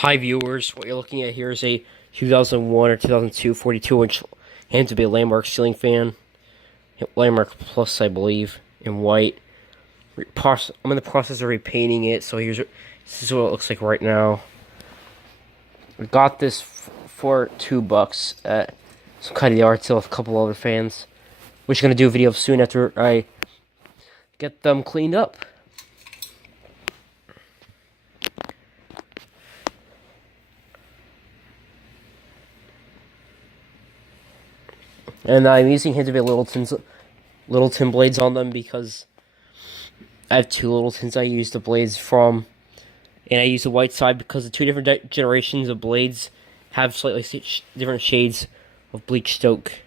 Hi viewers, what you're looking at here is a 2001 or 2002 42-inch Hampton Landmark ceiling fan. Landmark Plus, I believe, in white. I'm in the process of repainting it, so this is what it looks like right now. I got this for $2 at some kind of yard sale with a couple other fans, which I'm going to do a video soon after I get them cleaned up. And I'm using Hampton Littleton blades on them because I have two Littletons I use the blades from. And I use the white side because the two different generations of blades have slightly different shades of bleached oak.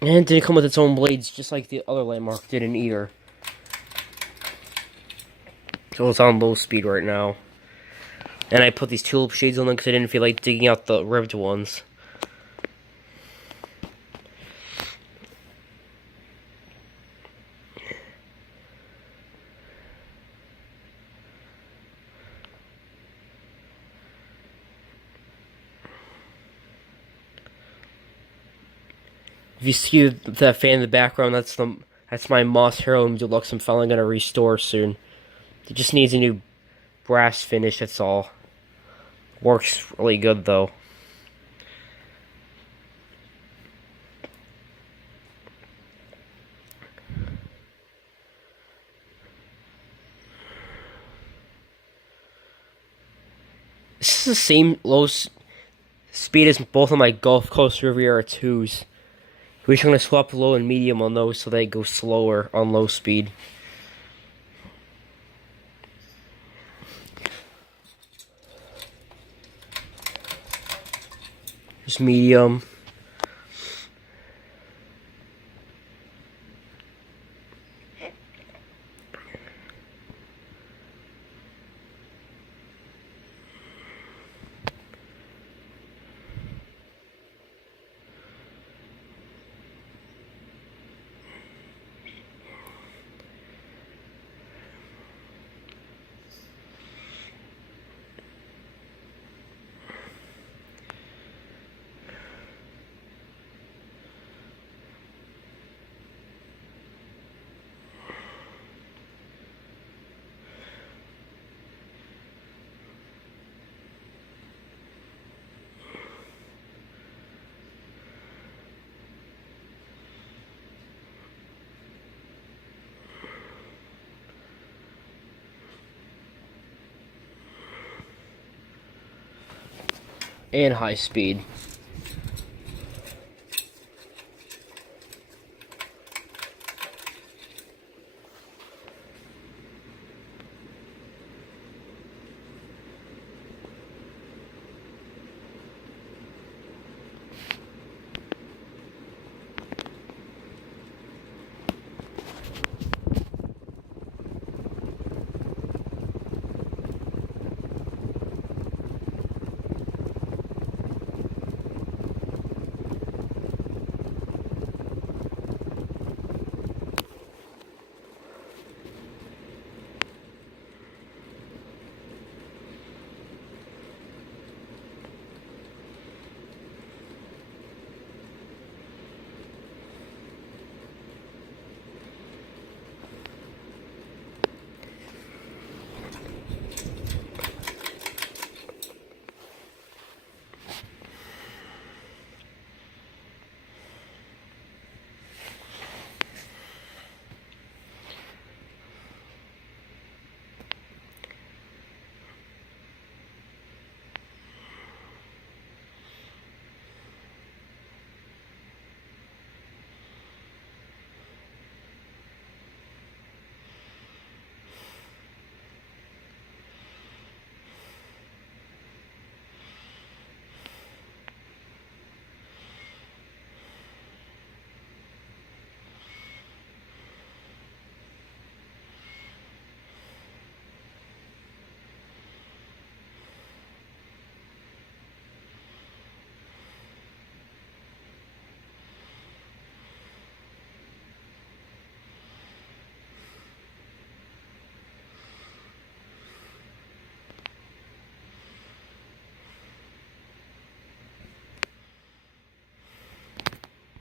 And it didn't come with its own blades, just like the other Landmark didn't either. So it's on low speed right now. And I put these tulip shades on them because I didn't feel like digging out the ribbed ones. If you see that fan in the background, that's my Moss Heirloom Deluxe I'm finally gonna restore soon. It just needs a new brass finish, that's all. Works really good though. This is the same low speed as both of my Gulf Coast Riviera 2s. We're just going to swap low and medium on those so they go slower on low speed. Just medium. And high speed.